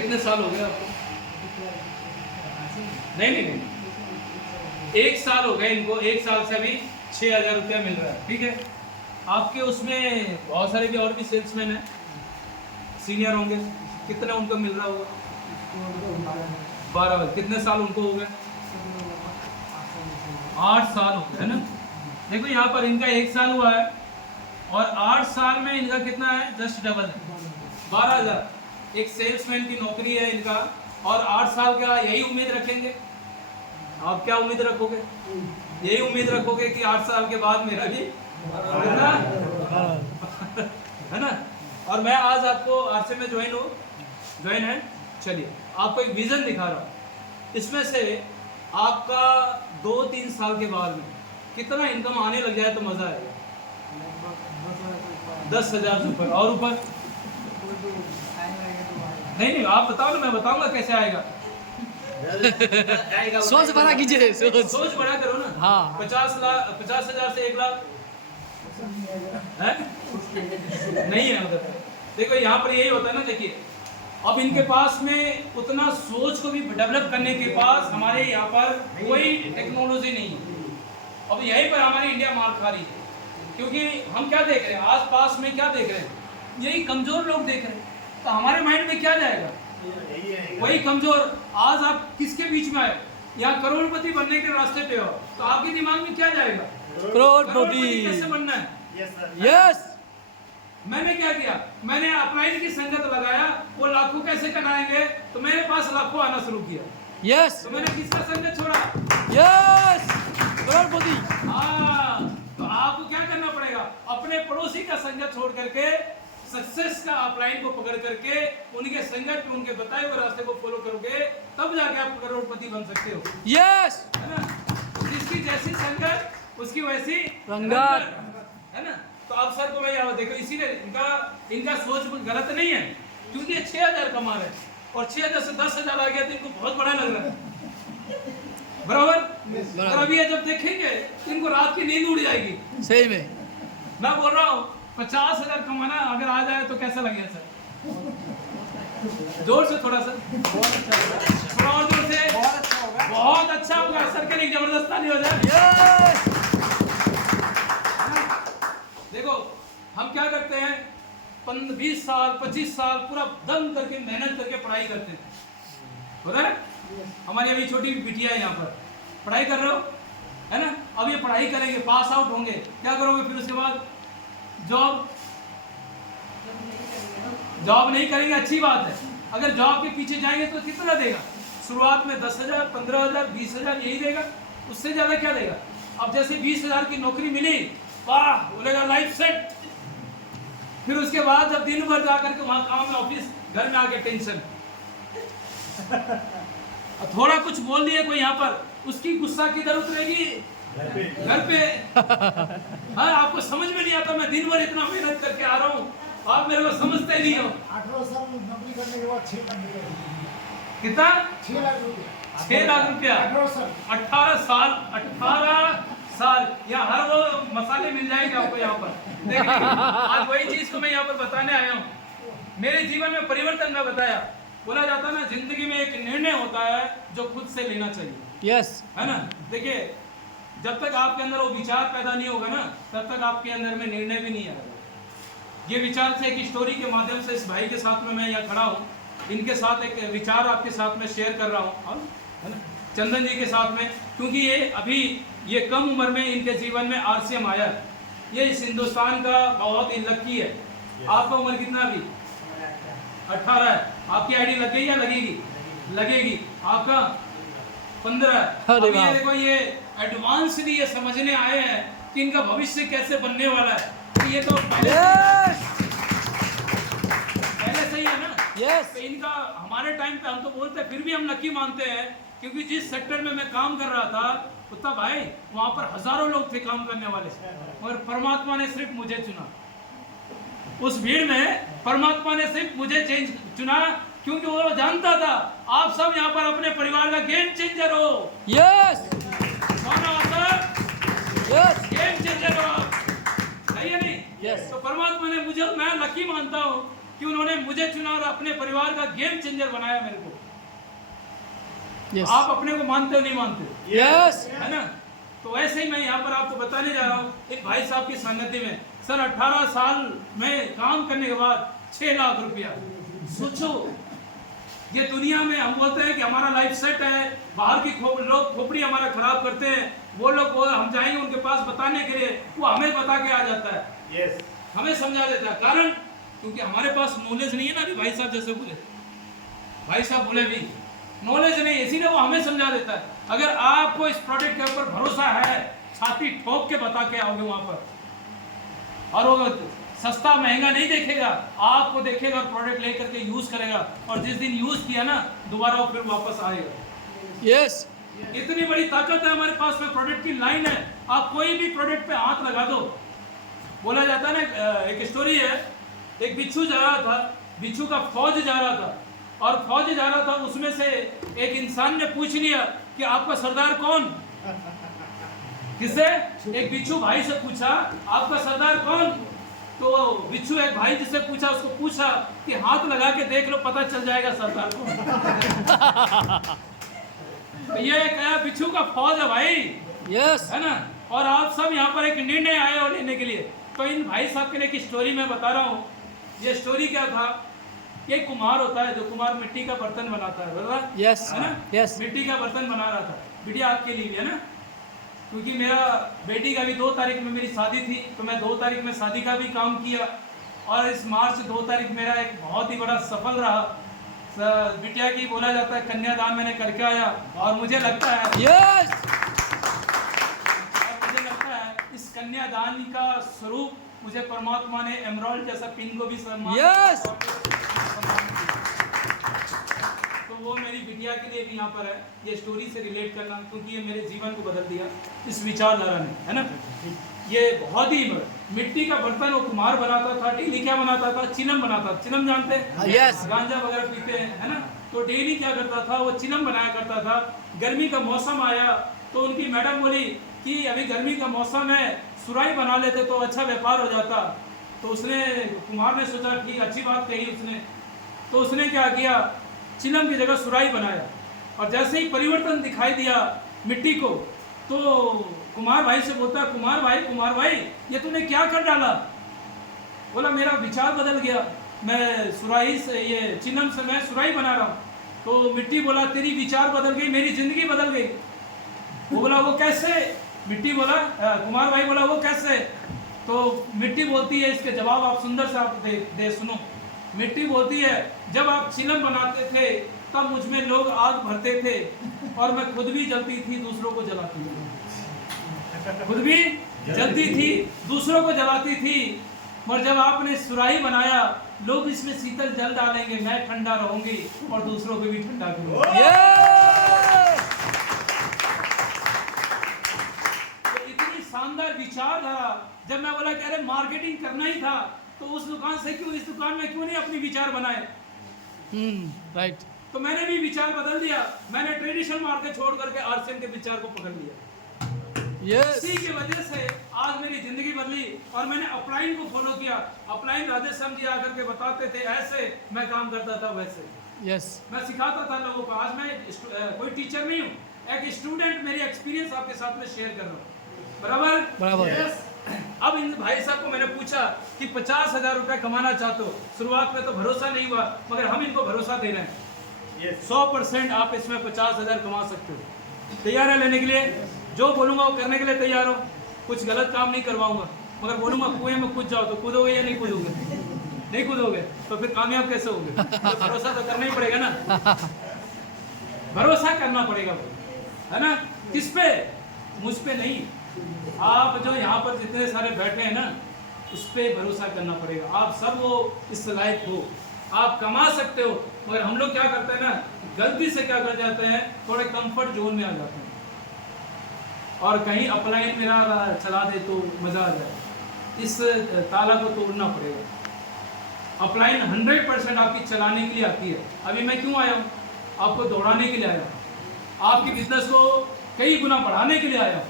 कितने साल हो गए आपको? नहीं नहीं नहीं, 1 साल हो गए इनको, 1 साल से अभी 6,000 रुपया मिल रहा है, ठीक है। आपके उसमें बहुत सारे भी और भी सेल्समैन हैं, सीनियर होंगे, कितना उनको मिल रहा होगा? 12। कितने साल उनको हो गए? 8 साल हो गए, है ना। देखो यहाँ पर इनका 1 साल हुआ है और 8 साल में इनका कितना है? जस्ट डबल है, 12,000। एक सेल्समैन की नौकरी है इनका, और 8 साल का यही उम्मीद रखेंगे? आप क्या उम्मीद रखोगे? यही उम्मीद रखोगे कि 8 साल के बाद मेरा भी कितना है ना। और मैं आज आपको आरसे में ज्वाइन है। चलिए आपको एक विजन दिखा रहा हूँ, इसमें से आपका 2-3 साल के बाद में कितना इनकम आने लग जाए तो मजा आएगा? 10,000 से ऊपर। और ऊपर नहीं, आप बताओ ना, मैं बताऊंगा कैसे आएगा। सोच बड़ा कीजिए, सोच बड़ा करो ना। हाँ। 50,000 से 1 लाख है? नहीं है उधर। देखो यहाँ पर यही होता है ना। देखिए अब इनके पास में उतना सोच को भी डेवलप करने के पास हमारे यहाँ पर कोई टेक्नोलॉजी नहीं है। अब यहीं पर हमारी इंडिया मार खा रही है, क्योंकि हम क्या देख रहे हैं आस पास में? क्या देख रहे हैं? यही कमजोर लोग देख रहे हैं। तो हमारे माइंड में क्या जाएगा? वही कमजोर। आज आप किसके बीच में आए? यहाँ करोड़पति बनने के रास्ते पे हो, तो आपके दिमाग में क्या जाएगा? करोड़पति कैसे बनना है? यस। मैंने क्या किया? मैंने अपलाइन की संगत लगाया, वो लाखों कैसे कमाएंगे, तो मेरे पास लाखों आना शुरू किया। यस। तो मैंने किसका संगत छोड़ा? यस, करोड़पति। हाँ, तो आपको क्या करना पड़ेगा? अपने पड़ोसी का संगत छोड़ करके सक्सेस का अपलाइन को पकड़ करके उनके संगत पे, उनके बताए हुए रास्ते को फॉलो करोगे, तब जाके आप करोड़पति बन सकते हो। यस, है ना। जिसकी जैसी संगत उसकी वैसी रंगत, है ना। तो आप सर को मैं देखो, इसीलिए इनका सोच गलत नहीं है, क्योंकि ये 6,000 कमा रहे हैं और 6,000 से 10,000 आ गया तो इनको बहुत बड़ा लग रहा है, बराबर। और अभी ये जब देखेंगे तो इनको रात की नींद उड़ जाएगी। सही में मैं बोल रहा हूँ 50,000 कमाना अगर आ जाए तो कैसा लगेगा सर? जोर से थोड़ा सा, थोड़ा और जोर से। बहुत अच्छा होगा सर के लिए, जबरदस्त नहीं हो जाए। देखो हम क्या करते हैं, 20 साल 25 साल पूरा दम करके मेहनत करके पढ़ाई करते हैं, हो रहा है। हमारी अभी छोटी बिटिया है यहाँ पर, पढ़ाई कर रहे हो, है ना। अब ये पढ़ाई करेंगे, पास आउट होंगे, क्या करोगे फिर उसके बाद? जॉब नहीं करेंगे, अच्छी बात है। अगर जॉब के पीछे जाएंगे तो कितना देगा? शुरुआत में 10,000, 15,000, 20,000 यही देगा, उससे ज्यादा क्या देगा? अब जैसे 20,000 की नौकरी मिली, वाह बोलेगा लाइफ सेट। फिर उसके बाद जब दिन भर जाकर के वहां काम में, ऑफिस, घर में आके टेंशन। थोड़ा कुछ बोल दिए कोई यहाँ पर, उसकी गुस्सा किधर उतरेगी? घर पे। हाँ, आपको समझ में नहीं आता, मैं दिन भर इतना मेहनत करके आ रहा हूँ, आप मेरे को समझते नहीं हो। 18 साल नौकरी करने के बाद 6 लाख कितना? 6 लाख रुपया। 6 लाख रुपया। 18 साल। यहाँ हर वो मसाले मिल जाएंगे आपको यहाँ पर। देखिए आज वही चीज को मैं यहाँ पर बताने आया हूँ। मेरे जीवन में परिवर्तन मैं बताया। बोला जाता ना, जिंदगी में एक निर्णय होता है जो खुद से लेना चाहिए। यस, है ना। देखिए जब तक आपके अंदर वो विचार पैदा नहीं होगा ना, तब तक आपके अंदर में निर्णय भी नहीं आएगा। ये विचार से एक स्टोरी के माध्यम से इस भाई के साथ में मैं यहाँ खड़ा हूँ, इनके साथ एक विचार आपके साथ में शेयर कर रहा हूँ, है ना, चंदन जी के साथ में, क्योंकि ये अभी ये कम उम्र में इनके जीवन में आरसीएम आया है। ये इस हिंदुस्तान का बहुत ही लकी है। आपका उम्र कितना अभी? 18 है। आपकी आईडी लग गई या लगेगी? लगेगी। आपका 15 है। अभी ये देखो, ये एडवांसली ये समझने आए हैं कि इनका भविष्य कैसे बनने वाला है। तो ये तो पहले से ही है ना। यस। तो इनका हमारे टाइम पे हम तो बोलते हैं, फिर भी हम लकी मानते हैं, क्योंकि जिस सेक्टर में मैं काम कर रहा था उत्ता भाई, वहां पर हजारों लोग थे काम करने वाले, और परमात्मा ने सिर्फ मुझे चुना। उस भीड़ में परमात्मा ने सिर्फ मुझे चुना, क्योंकि वो जानता था आप सब यहाँ पर अपने परिवार का गेम चेंजर हो। यस, यस, गेम चेंजर हो आप, सही है नहीं? यस। तो परमात्मा ने मुझे, मैं लकी मानता हूँ कि उन्होंने मुझे चुना और अपने परिवार का गेम चेंजर बनाया मेरे को। Yes. आप अपने को मानते हो नहीं मानते? Yes. है ना? तो ऐसे ही मैं यहाँ पर आपको बताने जा रहा हूँ एक भाई साहब की सानिध्य में सर 18 साल में काम करने के बाद 6 लाख रुपया। सोचो, ये दुनिया में हम बोलते हैं कि हमारा लाइफ सेट है, बाहर की लोग खोपड़ी हमारा खराब करते हैं, वो लोग हम जाएंगे उनके पास बताने के लिए, वो हमें बता के आ जाता है। Yes. हमें समझा देता है, कारण क्योंकि हमारे पास नॉलेज नहीं है ना। अभी भाई साहब जैसे बोले, भाई साहब बोले भी नॉलेज नहीं, इसीलिए वो हमें समझा देता है। अगर आपको इस प्रोडक्ट के ऊपर भरोसा है, छाती ठोक के बता के आओगे वहां पर, और वो सस्ता महंगा नहीं देखेगा, आपको देखेगा और प्रोडक्ट लेकर के यूज करेगा, और जिस दिन यूज किया ना दोबारा वो फिर वापस आएगा। Yes. इतनी बड़ी ताकत है हमारे पास में, प्रोडक्ट की लाइन है। आप कोई भी प्रोडक्ट पे हाथ लगा दो। बोला जाता है ना, एक स्टोरी है, एक बिच्छू जा रहा था, बिच्छू का फौज जा रहा था, और फौज जा रहा था, उसमें से एक इंसान ने पूछ लिया कि आपका सरदार कौन? किसे? एक बिच्छू भाई से पूछा आपका सरदार कौन? तो बिच्छू एक भाई जिससे पूछा उसको पूछा कि हाथ लगा के देख लो, पता चल जाएगा सरदार कौन। तो ये एक बिच्छू का फौज है भाई, Yes. है ना। और आप सब यहाँ पर एक निर्णय आए हो लेने के लिए। तो इन भाई साहब के लिए एक स्टोरी मैं बता रहा हूँ। ये स्टोरी क्या था, एक कुम्हार होता है जो कुम्हार मिट्टी का बर्तन बनाता है, बराबर? Yes. है ना? Yes. मिट्टी का बर्तन बना रहा था, बिटिया आपके लिए भी, है ना। क्योंकि मेरा बेटी का भी 2 तारीख में मेरी शादी थी, तो मैं 2 तारीख में शादी का भी काम किया, और इस मार्च 2 तारीख मेरा एक बहुत ही बड़ा सफल रहा। बिटिया की बोला जाता है कन्यादान मैंने करके आया, और मुझे लगता है Yes. इस कन्यादान का स्वरूप मुझे परमात्मा ने एमराल्ड जैसा पिन को भी सम्मान Yes. तो वो मेरी बिटिया के लिए भी यहाँ पर है, ये स्टोरी से रिलेट करना, क्योंकि ये मेरे जीवन को बदल दिया इस विचारधारा ने, है ना। ये बहुत ही मिट्टी का बर्तन वो कुम्हार बनाता था, डेली क्या बनाता था, चिलम बनाता था। चिलम जानते हैं? Yes. गांजा वगैरह पीते हैं, है ना। तो डेली क्या करता था, वो चिलम बनाया करता था। गर्मी का मौसम आया तो उनकी मैडम बोली कि अभी गर्मी का मौसम है, सुराही बना लेते तो अच्छा व्यापार हो जाता। तो उसने, कुम्हार ने सोचा ठीक अच्छी बात कही उसने, तो उसने क्या किया, चिलम की जगह सुराही बनाया, और जैसे ही परिवर्तन दिखाई दिया मिट्टी को, तो कुम्हार भाई से बोलता है, कुम्हार भाई ये तूने क्या कर डाला? बोला मेरा विचार बदल गया, मैं सुराही से, ये चिलम से मैं सुराही बना रहा हूँ। तो मिट्टी बोला तेरी विचार बदल गई, मेरी जिंदगी बदल गई। वो बोला वो कैसे? मिट्टी बोला, कुम्हार भाई बोला वो कैसे? तो मिट्टी बोलती है, इसके जवाब आप सुंदर से आप दे सुनो। मिट्टी बोलती है जब आप चिलम बनाते थे तब मुझ में लोग आग भरते थे, और मैं खुद भी जलती थी, दूसरों को जलाती थी, खुद भी जलती थी, दूसरों को जलाती थी। और जब आपने सुराही बनाया, लोग इसमें शीतल जल डालेंगे, मैं ठंडा रहूंगी और दूसरों को भी ठंडा करूंगी। Yes. तो इतनी शानदार विचारधारा। जब मैं बोला कि अरे मार्केटिंग करना ही था, तो उस दुकान से क्यों, इस दुकान में क्यों नहीं अपनी विचार बनाए? Right. तो मैंने भी विचार बदल दिया, मैंने ट्रेडिशनल मार्केट छोड़ करके आरसीएम के विचार को पकड़ लिया। Yes. इसी की वजह से आज मेरी जिंदगी बदली, और मैंने अपलाइन को फॉलो किया। अपलाइन राधेश्याम जी आकर के बताते थे, ऐसे मैं काम करता था, वैसे Yes. मैं सिखाता था लोगों को। आज मैं कोई टीचर नहीं हूँ, एक स्टूडेंट, मेरी एक्सपीरियंस आपके साथ में शेयर कर रहा हूँ, बराबर? बराबर। अब इन भाई साहब को मैंने पूछा कि 50,000 रुपये कमाना चाहते हो। शुरुआत में तो भरोसा नहीं हुआ, मगर हम इनको भरोसा दे रहे हैं 100% आप इसमें 50,000 कमा सकते हो। तैयार है लेने के लिए? जो बोलूँगा वो करने के लिए तैयार हो? कुछ गलत काम नहीं करवाऊंगा, मगर बोलूँगा कुएं में कूद जाओ, तो कूदोगे या नहीं कूदोगे? नहीं कूदोगे तो फिर कामयाब कैसे होगे? तो भरोसा तो करना ही पड़ेगा ना, भरोसा करना पड़ेगा, है ना। किस पे? मुझ पे नहीं। आप जो यहाँ पर जितने सारे बैठे हैं ना, उस पर भरोसा करना पड़ेगा। आप सब वो इस लायक हो, आप कमा सकते हो, मगर हम लोग क्या करते हैं ना, गलती से क्या कर जाते हैं, थोड़े कंफर्ट जोन में आ जाते हैं, और कहीं अपलाइन मेरा चला दे तो मजा आ जाए। इस ताला को तोड़ना पड़ेगा। अपलाइन 100% आपकी चलाने के लिए आती है। अभी मैं क्यों आया हूँ? आपको दौड़ाने के लिए आया हूँ, आपकी बिजनेस को कई गुना बढ़ाने के लिए आया हूँ,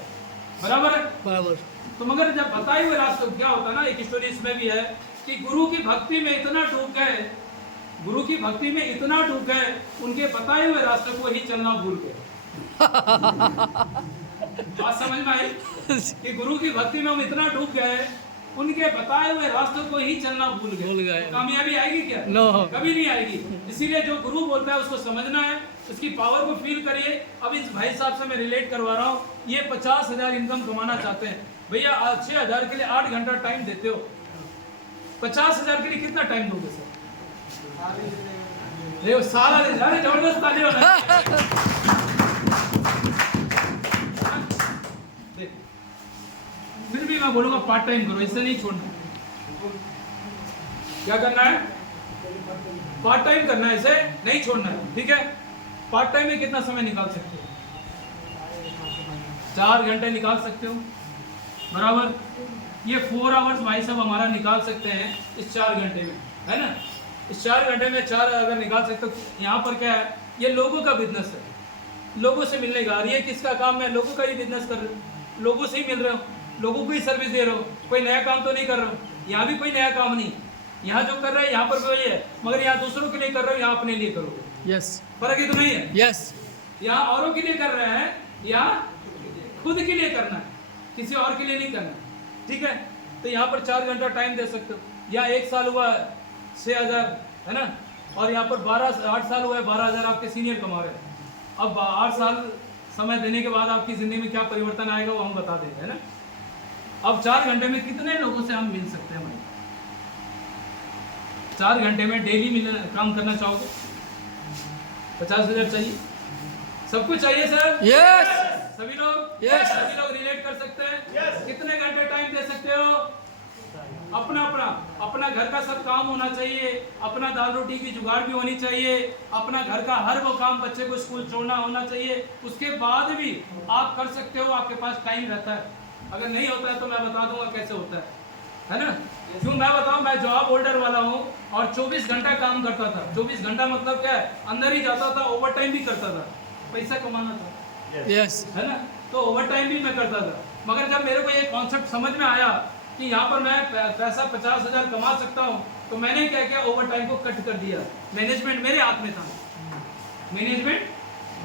बराबर है? बराबर। तो मगर जब बताए हुए रास्ते क्या होता है ना, एक स्टोरी इसमें भी है कि गुरु की भक्ति में इतना डूब गए, गुरु की भक्ति में इतना डूब गए, उनके बताए हुए रास्ते को ही चलना भूल गए। बात समझ में आई कि गुरु की भक्ति में हम इतना डूब गए, उनके बताए हुए रास्तों को ही चलना भूल गए। तो कामयाबी आएगी क्या? No. कभी नहीं आएगी। इसीलिए जो गुरु बोलता है उसको समझना है, उसकी पावर को फील करिए। अब इस भाई साहब से मैं रिलेट करवा रहा हूँ, ये 50,000 इनकम कमाना चाहते हैं। भैया 6,000 के लिए 8 घंटा टाइम देते हो, 50,000 के लिए कितना टाइम दोगे सर? सारा दिन। अरे जबरदस्त ताली हो रहा है। फिर भी मैं बोलूंगा पार्ट टाइम करो, इसे नहीं छोड़ना। क्या करना है? पार्ट टाइम करना है, इसे नहीं छोड़ना है। ठीक है, पार्ट टाइम में कितना समय निकाल सकते हो? 4 घंटे निकाल सकते हो, बराबर। ये 4 आवर्स भाई साहब हमारा निकाल सकते हैं इस 4 घंटे में, है ना। इस 4 घंटे में 4 अगर निकाल सकते हो। यहाँ पर क्या है, ये लोगों का बिजनेस है, लोगों से मिलने का। ये किसका काम है? लोगों का ही बिजनेस कर रहे हो, लोगों से ही मिल रहे हो, लोगों को ही सर्विस दे रहे हो। कोई नया काम तो नहीं कर रहे हो। यहाँ भी कोई नया काम नहीं, यहाँ जो कर रहे हैं यहाँ पर भी वही है, मगर यहाँ दूसरों के लिए कर रहे हो, यहाँ अपने लिए करोगे। यस, फर्क ही तो नहीं है। यस, यहाँ औरों के लिए कर रहे हैं, यहाँ खुद के लिए करना है, किसी और के लिए नहीं करना। ठीक है, तो यहाँ पर 4 घंटा टाइम दे सकते हो। यहाँ 1 साल हुआ 6,000, है ना, और यहाँ पर 8 साल हुआ है 12,000 आपके सीनियर कमा रहे हैं। अब 8 साल समय देने के बाद आपकी जिंदगी में क्या परिवर्तन आएगा वो हम बता देंगे, है ना। अब 4 घंटे में कितने लोगों से हम मिल सकते हैं भाई? 4 घंटे में डेली मिलना काम करना चाहोगे? 50,000 चाहिए? सबको चाहिए सर? यस, सभी लोग? Yes. सभी लोग रिलेट कर सकते हैं? कितने घंटे टाइम दे सकते हो? अपना अपना अपना घर का सब काम होना चाहिए, अपना दाल रोटी की जुगाड़ भी होनी चाहिए, अपना घर का हर वो काम, बच्चे को स्कूल छोड़ना होना चाहिए। उसके बाद भी आप कर सकते हो, आपके पास टाइम रहता है। अगर नहीं होता है तो मैं बता दूंगा कैसे होता है ना। क्यों मैं बताऊं, मैं जॉब होल्डर वाला हूं और 24 घंटा काम करता था। 24 घंटा मतलब क्या है, अंदर ही जाता था, ओवर टाइम भी करता था, पैसा कमाना था, यस, है ना। तो ओवर टाइम भी मैं करता था, मगर जब मेरे को ये कॉन्सेप्ट समझ में आया कि यहाँ पर मैं पैसा 50,000 कमा सकता हूँ, तो मैंने क्या किया, ओवर टाइम को कट कर दिया। मैनेजमेंट मेरे हाथ में था, मैनेजमेंट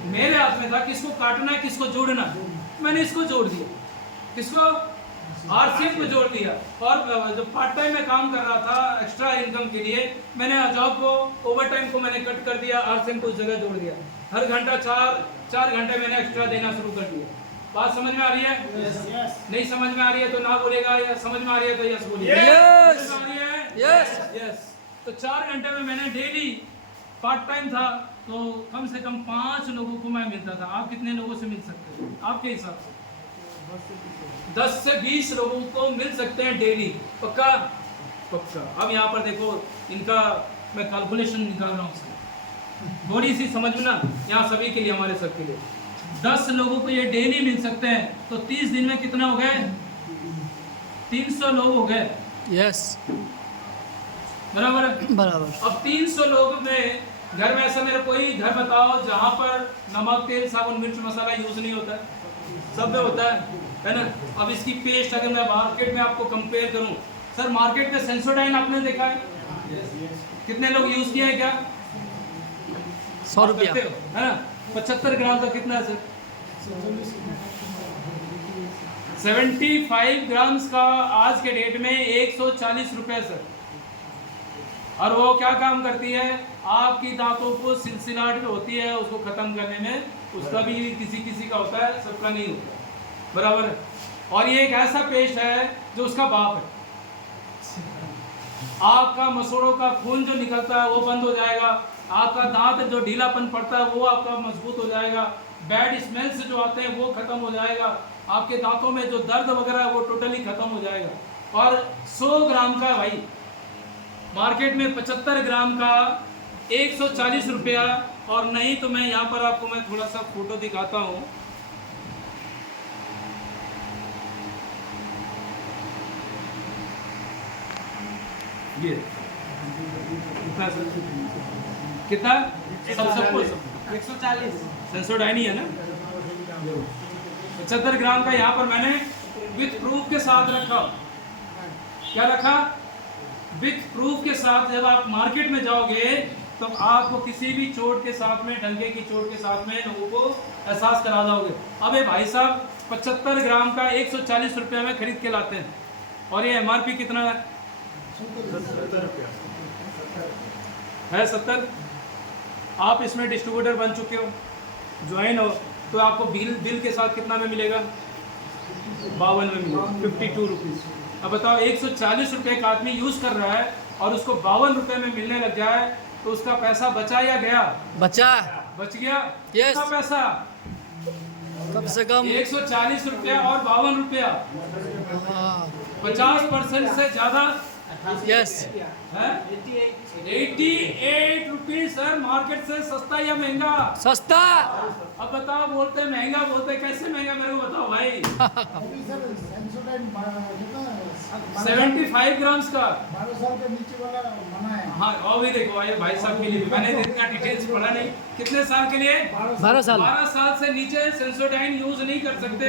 मेरे हाथ में था, किसको काटना है किसको जोड़ना है। मैंने इसको जोड़ दिया, किसको? आरसीएम को जोड़ दिया। और जो पार्ट टाइम में काम कर रहा था एक्स्ट्रा इनकम के लिए, मैंने जॉब को, ओवर टाइम को मैंने कट कर दिया, आरसीएम को उस जगह जोड़ दिया। हर घंटा 4 घंटे मैंने एक्स्ट्रा देना शुरू कर दिया। बात समझ में आ रही है? नहीं समझ में आ रही है तो ना बोलेगा, या समझ में आ रही है तो यस बोलिए। Yes. समझ में आ रही है? Yes, yes. तो 4 घंटे में मैंने डेली, पार्ट टाइम था तो कम से कम 5 लोगों को मैं मिलता था। आप कितने लोगों से मिल सकते हो आपके हिसाब से? 10 से 20 लोगों को मिल सकते हैं डेली। पक्का? पक्का। अब यहाँ पर देखो, इनका मैं कैलकुलेशन निकाल रहा हूँ, थोड़ी सी समझना यहाँ सभी के लिए, हमारे सब के लिए। 10 लोगों को ये डेली मिल सकते हैं, तो 30 दिन में कितना हो गए? 300 लोग हो गए, यस, बराबर? बराबर। अब 300 लोग में घर में ऐसा मेरा कोई घर बताओ जहाँ पर नमक, तेल, साबुन, मिर्च, मसाला यूज नहीं होता है? सब में होता है ना। अब इसकी पेस्ट अगर मैं मार्केट में आपको कंपेयर करूं, सर मार्केट में सेंसोडाइन आपने देखा है? कितने लोग यूज किया है? क्या 100 रुपया, है ना। 75 ग्राम का कितना है सर? 75 ग्राम्स का आज के डेट में 140 रुपए सर। और वो क्या काम करती है? आपकी दांतों को सिलसिलाहट भी होती है, उसको खत्म करने में, उसका भी किसी किसी का होता है, सबका नहीं होता, बराबर है। और ये एक ऐसा पेस्ट है जो उसका बाप है। आपका मसूड़ों का खून जो निकलता है वो बंद हो जाएगा, आपका दांत जो ढीलापन पड़ता है वो आपका मजबूत हो जाएगा, बैड स्मेल्स जो आते हैं वो खत्म हो जाएगा, आपके दांतों में जो दर्द वगैरह है वो टोटली खत्म हो जाएगा। और 100 ग्राम का भाई मार्केट में 75 ग्राम का 140 रुपया। और नहीं तो मैं यहाँ पर आपको मैं थोड़ा सा फोटो दिखाता हूँ। ये कितना? सबको 140 सेंसोडाइन ही है ना। 75 ग्राम का यहाँ पर मैंने विथ प्रूफ के साथ रखा। क्या रखा? विथ प्रूफ के साथ। जब आप मार्केट में जाओगे तो आपको किसी भी चोट के साथ में, डंके की चोट के साथ में लोगों को एहसास करा दोगे। अबे भाई साहब 75 ग्राम का 140 रुपये में खरीद के लाते हैं और ये MRP कितना है? 70। आप इसमें डिस्ट्रीब्यूटर बन चुके हो, ज्वाइन हो, तो आपको बिल के साथ कितना में मिलेगा? 52 में मिलेगा, 52 रुपीज़। अब बताओ 140 रुपये का आदमी यूज़ कर रहा है और उसको 52 रुपये में मिलने लग जाए तो उसका पैसा बचा या गया? बचा। बच गया। Yes. कितना पैसा? कम से कम 140 रुपया और 52 रुपया, हाँ, 50% से ज़्यादा यस। है। 88 रुपीज सर, मार्केट से सस्ता या महंगा? सस्ता। अब बताओ, बोलते हैं महंगा, बोलते हैं कैसे महंगा, मेरे को बताओ भाई। अभी सर सेंसोडाइन कितना 75 ग्राम्स का। 12 साल के नीचे वाला मना है। हाँ, और भी देखो ये भाई साहब के लिए भी मैंने इतना डिटेल्स पढ़ा नहीं। कितने साल के लिए? 12 साल। 12 साल से नीचे सेंसोडाइन यूज नहीं कर सकते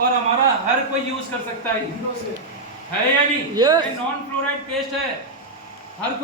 और हमारा हर कोई यूज कर सकता है या नहीं? Yes. नॉन फ्लोराइड पेस्ट है, हर कोई